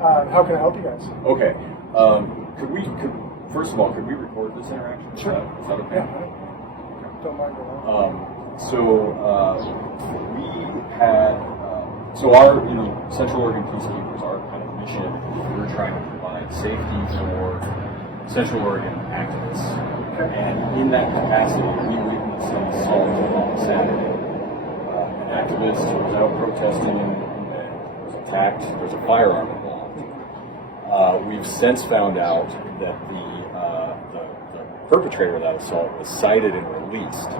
How can I help you guys? Okay. First of all, could we record this interaction? Sure. Is that okay? Yeah. Don't mind We had, our, Central Oregon Peacekeepers, our kind of mission, we're trying to provide safety for Central Oregon activists. Okay. And in that capacity, we witnessed an assault on Saturday. An activist was out protesting and was attacked. There's a firearm involved. We've since found out that the perpetrator of that assault was cited and released.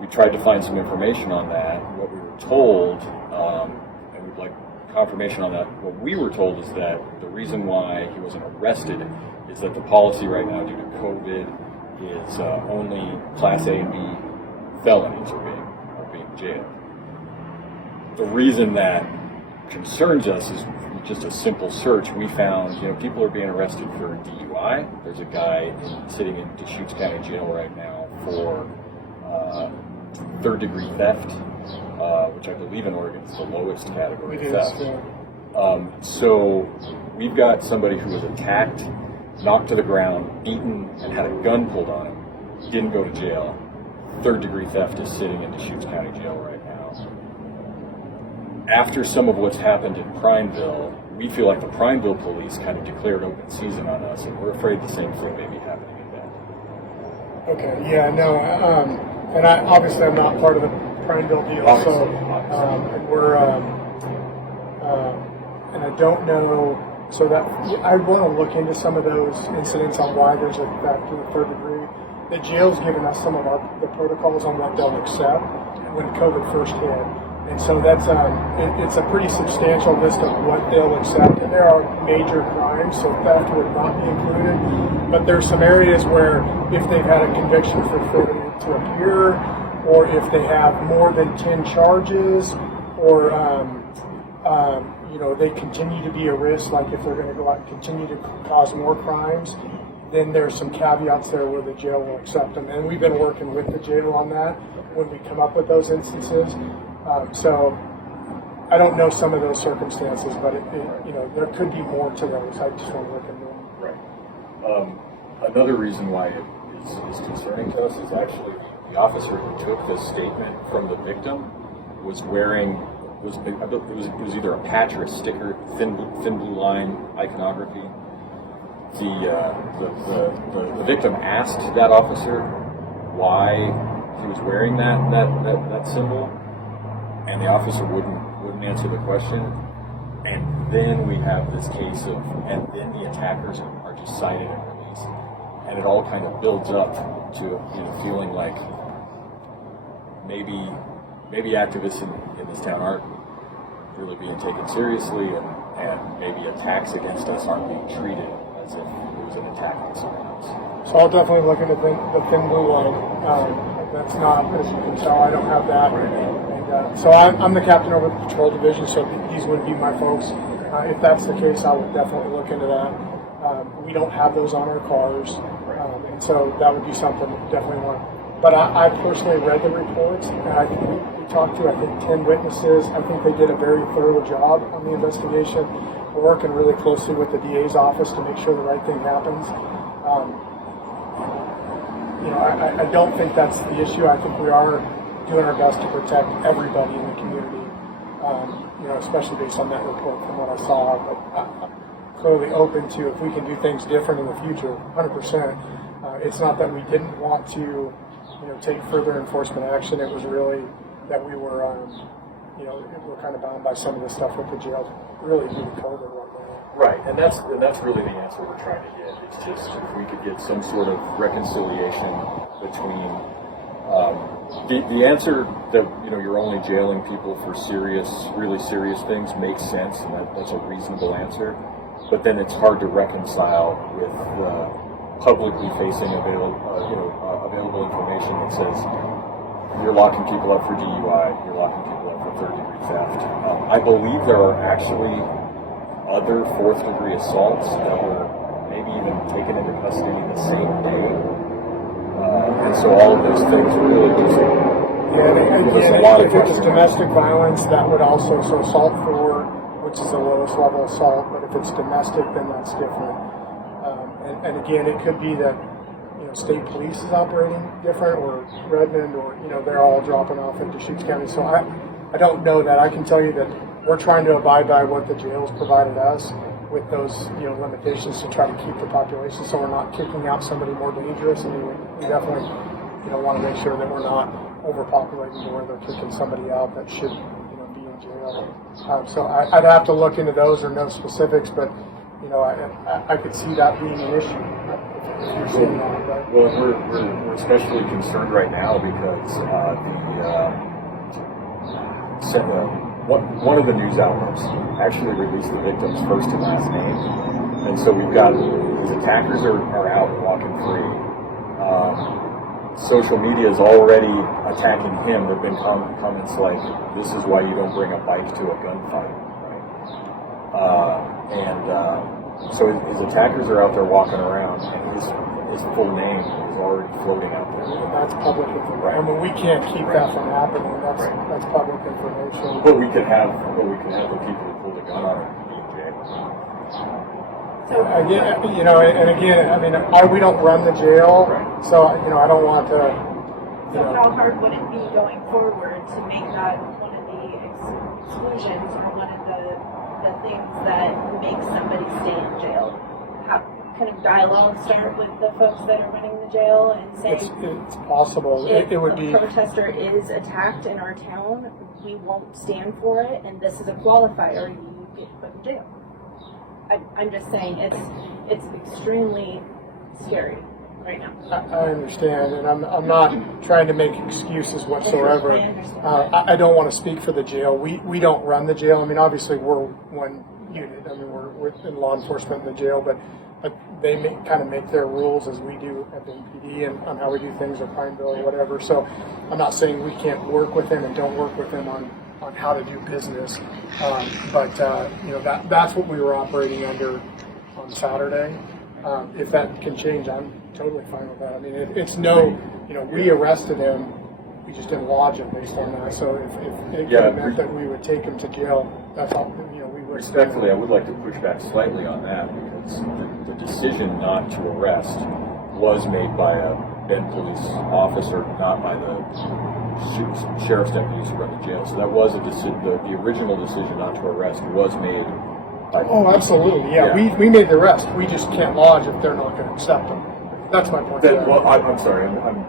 We tried to find some information on that. What we were told, and we'd like confirmation on that, what we were told is that the reason why he wasn't arrested is that the policy right now due to COVID is only Class A and B felonies are being jailed. The reason that concerns us is just a simple search. We found, people are being arrested for DUI. There's a guy sitting in Deschutes County Jail right now for third-degree theft, which I believe in Oregon is the lowest category of theft. So we've got somebody who was attacked, knocked to the ground, beaten, and had a gun pulled on him. Didn't go to jail. Third-degree theft is sitting in Deschutes County Jail right now. After some of what's happened in Prineville, we feel like the Prineville police kind of declared open season on us, and we're afraid the same thing may be happening in Bend. Okay, yeah, no, and obviously I'm not part of the Prineville deal, and we're, and I don't know, so that, I want to look into some of those incidents on why there's a theft to the third degree. The jail's given us some of the protocols on what they'll accept when COVID first hit. And so that's it's a pretty substantial list of what they'll accept. And there are major crimes, so theft would not be included. But there's some areas where if they've had a conviction for failure to appear, or if they have more than 10 charges, or they continue to be a risk, like if they're going to go out and continue to cause more crimes, then there's some caveats there where the jail will accept them. And we've been working with the jail on that when we come up with those instances. So I don't know some of those circumstances, but there could be more to those. I just want to look into them. Right. Another reason why it is concerning to us is actually the officer who took the statement from the victim was wearing it was either a patch or a sticker, thin blue line iconography. The victim asked that officer why he was wearing that symbol. And the officer wouldn't answer the question, and then we have this case of, and then the attackers are just cited and released, and it all kind of builds up to feeling like maybe activists in this town aren't really being taken seriously, and maybe attacks against us aren't being treated as if it was an attack on someone else. So I'll definitely look into the thin blue line. That's not, as you can tell, I don't have that. So I'm the captain over the patrol division, so these would be my folks. If that's the case, I would definitely look into that. We don't have those on our cars, and so that would be something we definitely want. But I personally read the reports, and we talked to, I think, 10 witnesses. I think they did a very thorough job on the investigation. We're working really closely with the DA's office to make sure the right thing happens. I don't think that's the issue. I think we are doing our best to protect everybody in the community, especially based on that report from what I saw. But I'm clearly open to if we can do things different in the future, 100%. It's not that we didn't want to, take further enforcement action. It was really that we were, we're kind of bound by some of the stuff with the jail, really due to COVID right now. Right, and that's really the answer we're trying to get. It's just if we could get some sort of reconciliation between the answer that you're only jailing people for really serious things makes sense, and that's a reasonable answer. But then it's hard to reconcile with publicly facing available information that says you're locking people up for DUI, you're locking people up for third-degree theft. I believe there are actually other fourth-degree assaults that were maybe even taken into custody the same day. And so all of those things really give us a lot of if it was domestic violence, that would also, so assault 4 which is the lowest level assault. But if it's domestic, then that's different. And again, it could be that state police is operating different, or Redmond, or they're all dropping off in Deschutes County. So I don't know that. I can tell you that we're trying to abide by what the jails provided us with those limitations to try to keep the population, so we're not kicking out somebody more dangerous. And we definitely want to make sure that we're not overpopulating to where they're kicking somebody out that should be in jail. So I'd have to look into those or know specifics, but I could see that being an issue. If you're seeing that, right? Well, we're especially concerned right now because one of the news outlets actually released the victim's first and last name, and so we've got his attackers are out walking free. Social media is already attacking him. There've been comments like, "This is why you don't bring a bike to a gunfight," right? So his attackers are out there walking around, and his full name is already floating out there. That's public information. Right. I mean, we can't keep that from happening. That's public information. But we could have the people who pulled a gun on him be in jail. So Again, and again, I mean, we don't run the jail, Right. so I don't want to. So how hard would it be going forward to make that one of the exclusions or one of the things that makes somebody stay in jail? How kind of dialogue start with the folks that are running the jail and say, It's possible. if It would a be. protester is attacked in our town, we won't stand for it, and this is a qualifier, you get put in jail. I'm just saying it's extremely scary right now. I understand, and I'm not trying to make excuses whatsoever. I understand. I don't want to speak for the jail. We don't run the jail. I mean, obviously we're one unit. I mean, we're in law enforcement in the jail, but they kind of make their rules as we do at the MPD and on how we do things at Pineville or whatever. So I'm not saying we can't work with them and don't work with them on how to do business, but that's what we were operating under on Saturday. If that can change, I'm totally fine with that. I mean, it's we arrested him, we just didn't lodge him based on that. So if it meant that we would take him to jail, that's all. We would. Respectfully, I would like to push back slightly on that because the decision not to arrest was made by a Bend police officer, not by the sheriff's deputies who run the jail. So that was a decision. The original decision not to arrest was made. Oh, absolutely. Yeah. We made the arrest. We just can't lodge if they're not going to accept them. That's my point. I'm sorry. I'm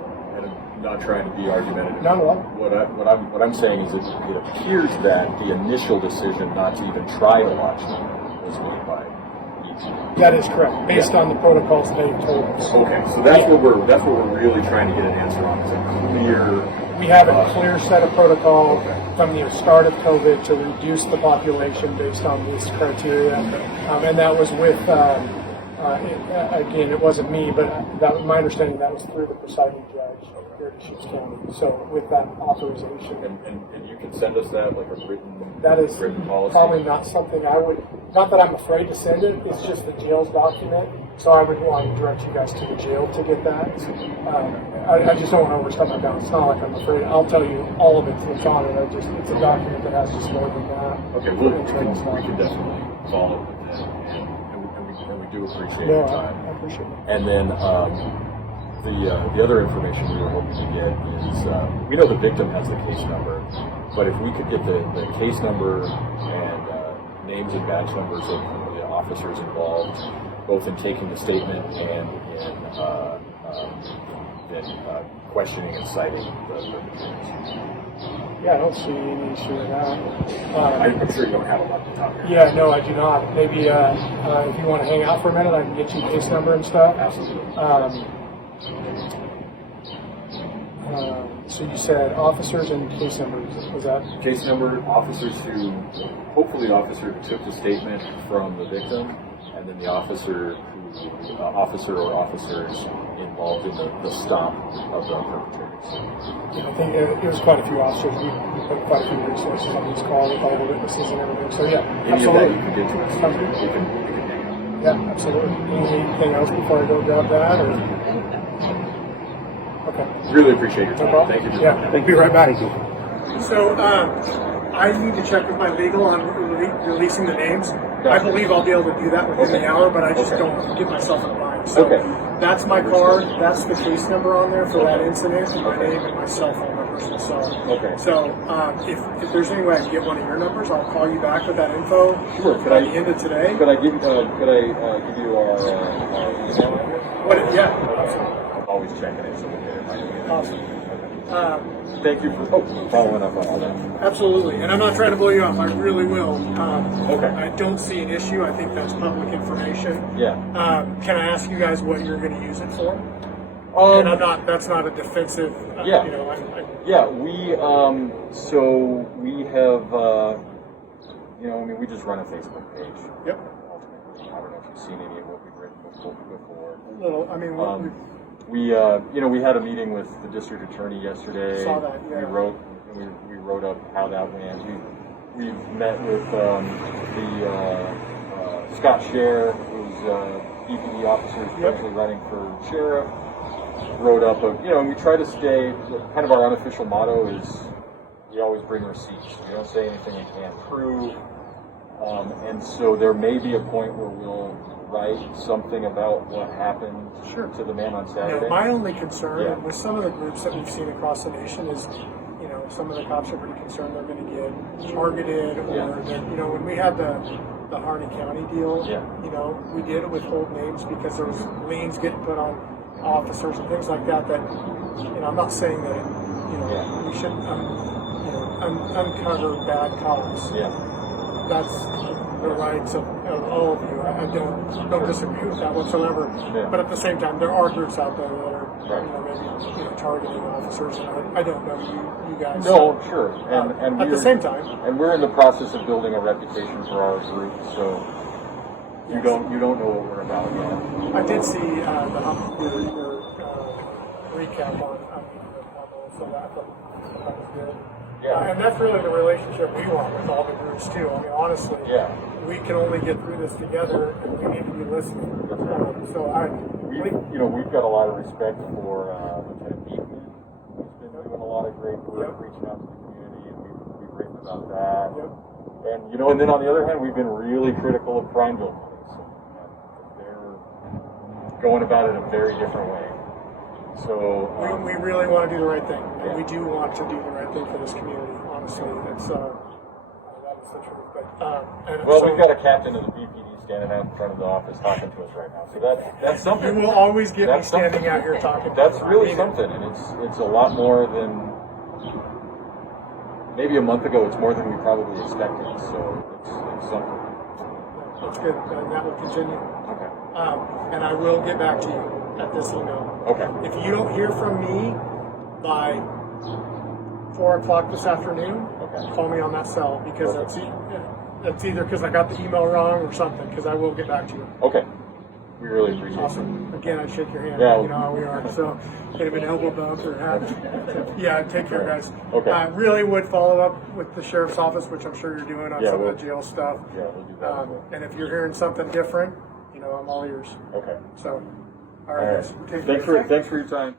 not trying to be argumentative. No. What I'm saying is it appears that the initial decision not to even try to lodge them was made by EPA. That is correct, based on the protocols they've told us. Okay, so that's what we're really trying to get an answer on. Is a clear. We have a clear set of protocol from the start of COVID to reduce the population based on these criteria, and that was with. Again, it wasn't me, but that was my understanding. That was through the presiding judge here at Deschutes County. So with that authorization, And you can send us that like a written. that is written policy. probably not something I would. Not that I'm afraid to send it. It's just the jail's document. So I would want to direct you guys to the jail to get that. I just don't want to overstep my bounds. It's not like I'm afraid. I'll tell you all of it's on it. It's a document that has just more than that. Okay, well, we can definitely follow with that, and we do appreciate your time. I appreciate it. And then the other information we were hoping to get is we know the victim has the case number, but if we could get the case number and names and badge numbers of the officers involved, both in taking the statement and in questioning and citing the perpetrators. Yeah, I don't see any issue with that. I'm sure you don't have a lot to talk about. Yeah, no, I do not. Maybe if you want to hang out for a minute, I can get you case number and stuff. Absolutely. So you said officers and case numbers. Was that? Case number, officers who, hopefully the officer who took the statement from the victim, and then the officer or officers involved in the stop of the perpetrators. Yeah, I think it was quite a few officers. We put quite a few resources on this call with all the witnesses and everything. So yeah, Any of that absolutely. you can get to us. We can hang out. Yeah, absolutely. Anything else before I go grab that? Or? Okay. Really appreciate your time. No problem. Thank you. Yeah, I'll be right back. So I need to check with my legal on releasing the names. I believe I'll be able to do that within the hour, but I just don't get myself in a bind. So that's my card. That's the case number on there for that incident, and my name and my cell phone number. So if there's any way I can get one of your numbers, I'll call you back with that info. Sure. By the end of today. Could I give you our email? Yeah. Absolutely. I'm always checking it so we get it. Awesome. Thank you for following up on that. Absolutely, and I'm not trying to blow you up. I really will. Okay. I don't see an issue. I think that's public information. Yeah. Can I ask you guys what you're going to use it for? And I'm not. That's not a defensive. Yeah. You know. Yeah. We so we have we just run a Facebook page. Yep. I don't know if you've seen any of what we've written before. A little. I mean, we had a meeting with the district attorney yesterday. Saw that. Yeah. We wrote up how that went. We've met with the Scott Scher, who's EPD officer, especially running for sheriff. Wrote up and we try to stay. Kind of our unofficial motto is we always bring receipts. We don't say anything we can't prove. And so there may be a point where we'll write something about what happened to the man on Saturday. My only concern with some of the groups that we've seen across the nation is, some of the cops are pretty concerned they're going to get targeted, or that, when we had the Harney County deal, we did withhold names because there was liens getting put on officers and things like that. That, I'm not saying that, we shouldn't, uncover bad cops. Yeah. That's the rights of all of you. I don't disagree with that whatsoever. Yeah. But at the same time, there are groups out there that are maybe targeting officers, and I don't know you guys. No, sure. And at the same time, and we're in the process of building a reputation for our group, so you don't know what we're about yet. I did see your recap on so that was good. Yeah. And that's really the relationship we want with all the groups too. I mean, honestly, we can only get through this together, and we need to be listening. We've got a lot of respect for Lieutenant Beekman. He's been doing a lot of great work, reaching out to the community, and we've written about that. And and then on the other hand, we've been really critical of Prineville police. They're going about it a very different way. So we really want to do the right thing, and we do want to do the right thing for this community. Honestly, that is the truth. But we've got a captain of the BPD standing out in front of the office talking to us right now. So that's something. You will always get me standing out here talking. That's really something, and it's a lot more than maybe a month ago. It's more than we probably expected. So it's something. That's good, and that will continue. Okay. And I will get back to you at this email. Okay. If you don't hear from me by 4 o'clock this afternoon, call me on that cell, because that's either because I got the email wrong or something, because I will get back to you. Okay. We really appreciate it. Awesome. Again, I'd shake your hand. Yeah. You know how we are. So, get him an elbow bump or have. Take care, guys. Okay. Really would follow up with the sheriff's office, which I'm sure you're doing on some of the jail stuff. Yeah, we'll do that. And if you're hearing something different, I'm all ears. Okay. So, all right, guys. Thanks for your time.